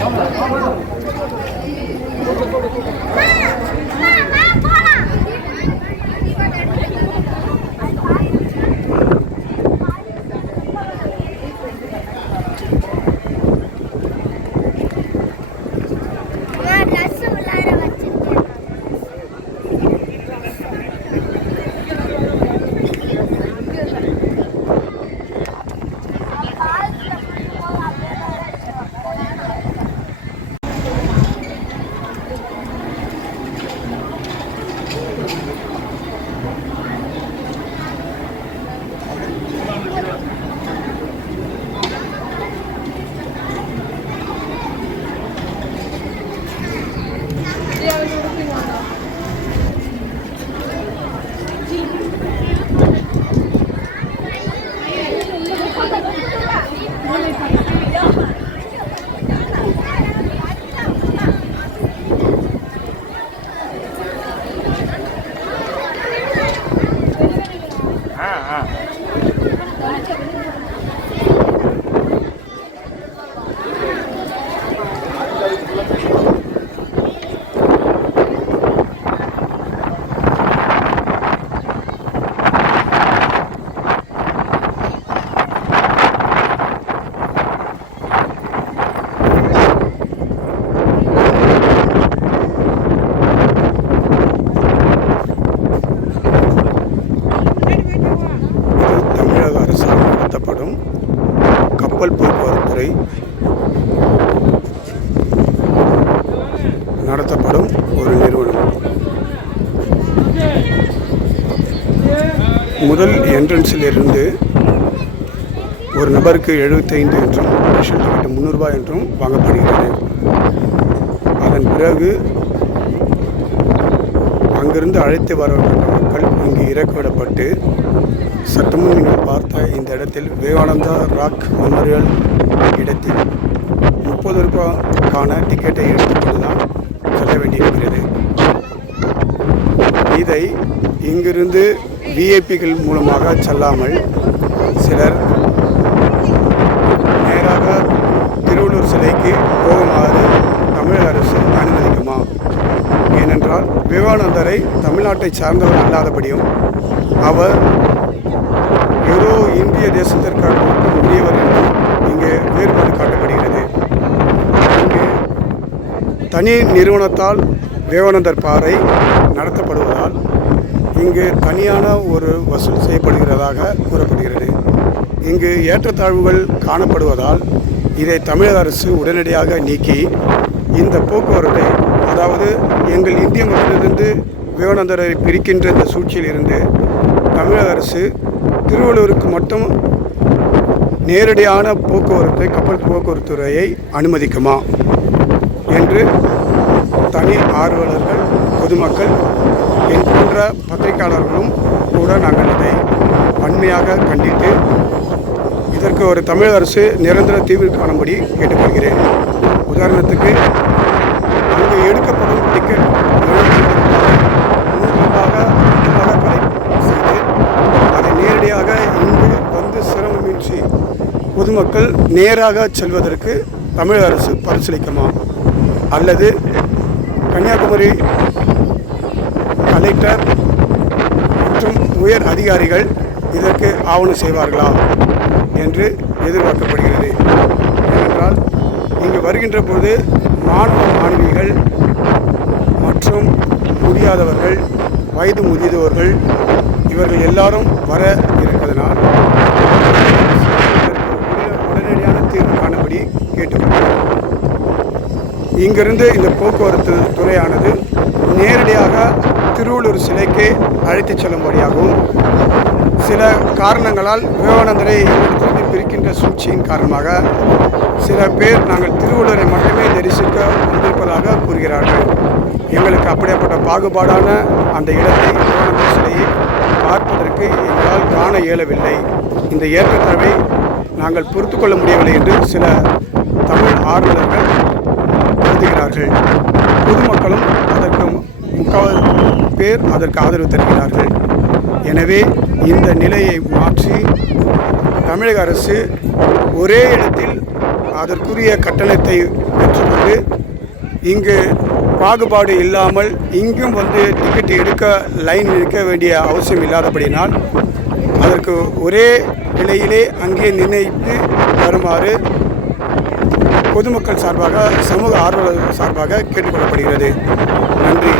有。போக்குவரத்துறை நடத்தப்படும் ஒரு நிறுவனம். முதல் என்ட்ரன்ஸில் இருந்து ஒரு நபருக்கு எழுபத்தைந்து என்றும் ஸ்பெஷல் டிக்கெட் முந்நூறுரூபா என்றும் வாங்கப்படுகிறது. அதன் பிறகு அங்கிருந்து அழைத்து வரப்பட்ட மக்கள் இங்கு இறக்கிவிடப்பட்டு சட்டமும் நீங்கள் பார்த்த இந்த இடத்தில் விவேகானந்தா ராக் மெமோரியல் இடத்தில் முப்பது ரூபாய்க்கான டிக்கெட்டை எடுத்துக்கொண்டு தான் செல்ல வேண்டியிருக்கிறது. இதை இங்கிருந்து விஐபிகள் மூலமாக செல்லாமல் சிலர் நேராக திருவள்ளூர் சிலைக்கு போகுமாறு தமிழக அரசு அனுமதிக்குமா ஏனென்றால் விவேகானந்தரை தமிழ்நாட்டை சார்ந்தவர் அல்லாதபடியும் அவர் ஏதோ இந்திய தேசத்திற்காக மட்டும் உரியவர் என்று இங்கே வேறுபாடு காட்டப்படுகிறது. இங்கு தனி நிறுவனத்தால் விவேகானந்தர் பாறை நடத்தப்படுவதால் இங்கு தனியான ஒரு வசூல் செய்யப்படுகிறதாக கூறப்படுகிறது. இங்கு ஏற்றத்தாழ்வுகள் காணப்படுவதால் இதை தமிழக அரசு உடனடியாக நீக்கி இந்த போக்குவரத்தை அதாவது எங்கள் இந்திய மக்களிலிருந்து விவேகானந்தரை பிரிக்கின்ற இந்த சூழ்ச்சியிலிருந்து தமிழக அரசு திருவள்ளூருக்கு மட்டும் நேரடியான போக்குவரத்தை கப்பல் போக்குவரத்து துறையை அனுமதிக்குமா என்று தனி ஆர்வலர்கள் பொதுமக்கள் என் போன்ற பத்திரிகையாளர்களும் கூட நாங்கள் இதை வன்மையாக கண்டித்து இதற்கு ஒரு தமிழக அரசு நிரந்தர தீர்வு காணும்படி கேட்டுக்கொள்கிறேன். உதாரணத்துக்கு அங்கு எடுக்கப்படும் டிக்கெட் நூறுரூபாக மொத்தமாக கலெக்ட் செய்து அதை நேரடியாக இங்கு வந்து சிரமமின்றி பொதுமக்கள் நேராக செல்வதற்கு தமிழக அரசு பரிசீலிக்குமா? அல்லது கன்னியாகுமரி கலெக்டர் மற்றும் உயர் அதிகாரிகள் இதற்கு ஆவணம் செய்வார்களா என்று எதிர்பார்க்கப்படுகிறது. ஏனென்றால் இங்கு வருகின்ற போது மாணவ மாணவிகள் மற்றும் முடியாதவர்கள் வயது முதியவர்கள் இவர்கள் எல்லாரும் வர இருப்பதனால் தீர்வு காணும்படி இங்கிருந்து இந்த போக்குவரத்து துறையானது நேரடியாக திருவள்ளூர் சிலைக்கு அழைத்துச் செல்லும்படியாகவும் சில காரணங்களால் விவேகானந்தரை இடத்திலிருந்து பிரிக்கின்ற சூழ்ச்சியின் காரணமாக சில பேர் நாங்கள் திருவள்ளுவரை மட்டுமே தரிசிக்க வந்திருப்பதாக கூறுகிறார்கள். எங்களுக்கு அப்படிப்பட்ட பாகுபாடான அந்த இடத்தை விவேகானந்தர் சிலையை பார்ப்பதற்கு எங்களால் காண இயலவில்லை. இந்த ஏற்றத்தாழ்வை நாங்கள் பொறுத்து கொள்ள முடியவில்லை என்று சில தமிழ் ஆர்வலர்கள் கருதுகிறார்கள். பொதுமக்களும் அதற்கு முக்கால் பேர் அதற்கு ஆதரவு தருகிறார்கள். எனவே இந்த நிலையை மாற்றி தமிழக அரசு ஒரே இடத்தில் அதற்குரிய கட்டணத்தை பெற்றுக்கொண்டு இங்கு பாகுபாடு இல்லாமல் இங்கும் வந்து டிக்கெட் எடுக்க லைன் நிற்க வேண்டிய அவசியம் இல்லாதபடினால் அதற்கு ஒரே விலையிலே அங்கே நிர்ணயித்து வருமாறு பொதுமக்கள் சார்பாக சமூக ஆர்வலர்கள் சார்பாக கேட்டுக்கொள்ளப்படுகிறது. நன்றி.